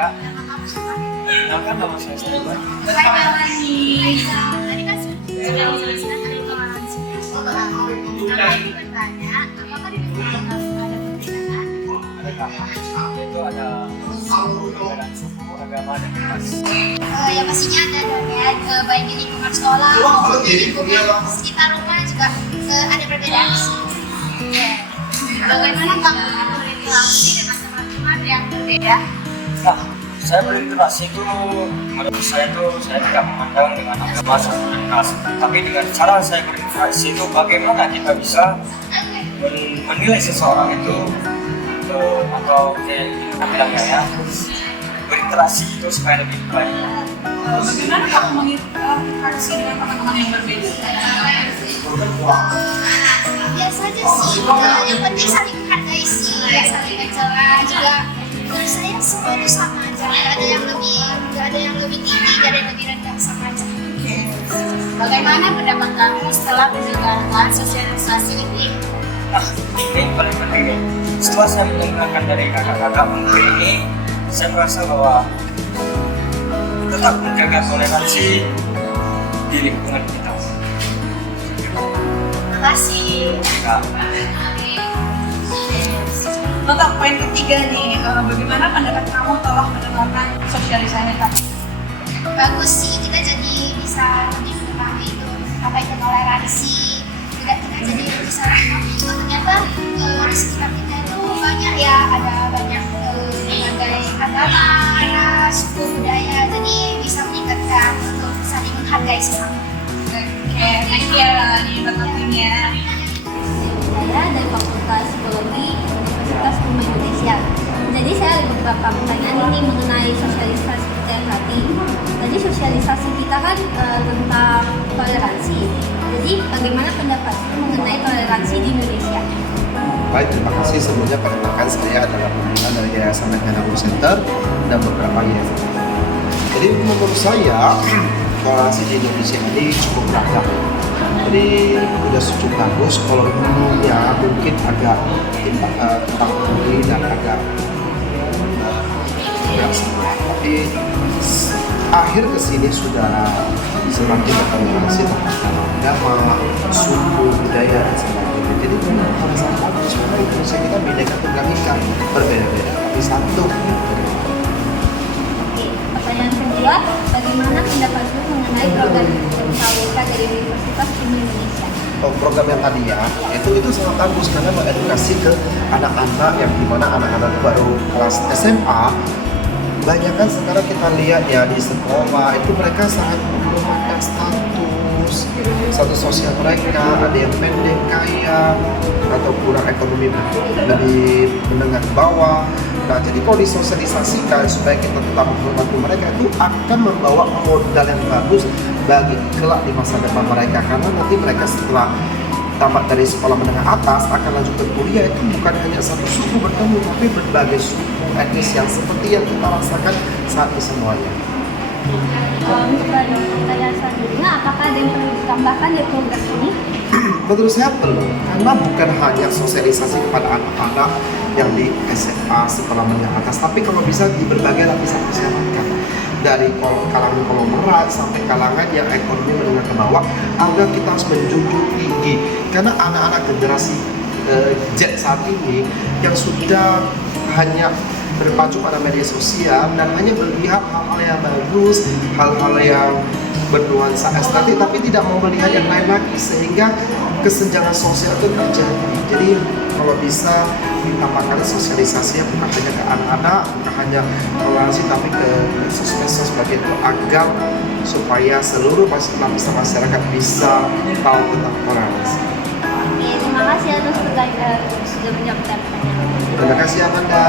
Kak. Kenalkan nama saya Steven. Hai Melanie. Tadi kan sudah jelaskan ada toleransi. Aku bertanya, apakah di negara kamu ada perbedaan? Ada Kak. Itu ada perbedaan suku, agama, dan ras. Ya pastinya ada dong ya, baik di lingkungan sekolah maupun di lingkungan sekitar rumah juga ada perbedaan sih. Bagaimana kamu berinteraksi dengan teman-teman yang berbeda? Nah, saya berinteraksi itu menurut saya tidak memandang dengan agama dan ras, tapi dengan cara saya berinteraksi itu bagaimana kita bisa menilai seseorang itu atau kayak kita bilangnya ya, berinteraksi itu supaya lebih baik. Bagaimana kamu menginteraksi dengan teman-teman yang berbeda? Biasa aja sih, yang penting saling menghargai sih, saling mencela juga. Menurut saya semua itu sama aja, nggak ada yang lebih tinggi, nggak ada yang lebih rendah, sama aja. Bagaimana pendapat kamu setelah mendengarkan sosialisasi ini? Nah, ini yang paling penting nih. Setelah saya mendengarkan dari kakak-kakak menteri ini, saya merasa bahwa tetap menjaga toleransi di lingkungan kita. Terima kasih. Kak. Untuk poin ketiga nih, bagaimana pendapat kamu telah mendengarkan sosialisasi tadi? Bagus sih, kita jadi bisa lebih memahami itu apa itu toleransi. Juga kita jadi bisa memahami ternyata di sekitar kita itu banyak ya, ada banyak berbagai agama, ras, suku, budaya. Jadi bisa meningkatkan untuk saling menghargai sesama. Oke, thank you ya nih buat waktunya. Saya dari Fakultas Psikologi Universitas Umum Indonesia. Jadi saya ada beberapa pertanyaan ini mengenai sosialisasi kita yang tadi. Tadi sosialisasi kita kan tentang toleransi. Jadi bagaimana pendapat mengenai toleransi di Indonesia? Baik, terima kasih sebelumnya perkenalkan saya adalah pimpinan dari Yayasan Mekanabur Center dan beberapa yayasan. Jadi menurut saya toleransi di Indonesia ini cukup beragam. Jadi sudah cukup bagus. Kalau dulunya mungkin agak tentang pungli dan agak tapi akhir kesini sudah semakin bertoleransi tentang agama, suku, budaya dan sebagainya. Jadi memang pada saat itu sebenarnya Indonesia kita beda tunggal ika, berbeda-beda tapi satu. Oke, pertanyaan kedua, bagaimana pendapatmu mengenai program KWK dari Universitas Umum Indonesia? Program yang tadi ya, itu sangat bagus karena mengedukasi ke anak-anak yang dimana anak-anak baru kelas SMA. Banyak kan sekarang kita lihat ya di sekolah itu mereka sangat memandang status sosial mereka, ada yang pendek kaya atau kurang ekonomi lebih menengah ke bawah. Nah, jadi kalau disosialisasikan supaya kita tetap menghormati mereka, itu akan membawa modal yang bagus bagi kelak di masa depan mereka, karena nanti mereka setelah tamat dari sekolah menengah atas akan lanjut ke kuliah, itu bukan hanya satu suku bertemu tapi berbagai suku etnis yang seperti yang kita rasakan saat ini semuanya. Untuk pertanyaan selanjutnya, apakah ada yang perlu ditambahkan di program ini? Menurut saya perlu, karena bukan hanya sosialisasi kepada anak-anak yang di SMA sekolah menengah atas, tapi kalau bisa di berbagai lapisan masyarakat, dari kalangan konglomerat sampai kalangan yang ekonomi menengah ke bawah, agar kita harus menjunjung tinggi, karena anak-anak generasi Z saat ini yang sudah hanya berpacu pada media sosial dan hanya melihat hal-hal yang bagus, hal-hal yang bernuansa estetik, tapi tidak mau melihat yang lain lagi, sehingga kesenjangan sosial itu terjadi. Jadi kalau bisa ditambahkan sosialisasinya bukan hanya ke anak-anak, bukan hanya toleransi, tapi ke medsos sebagai itu, agar supaya seluruh lapisan masyarakat bisa tahu tentang toleransi. Oke, terima kasih atas sudah menjawab pertanyaan. Terima kasih Amanda.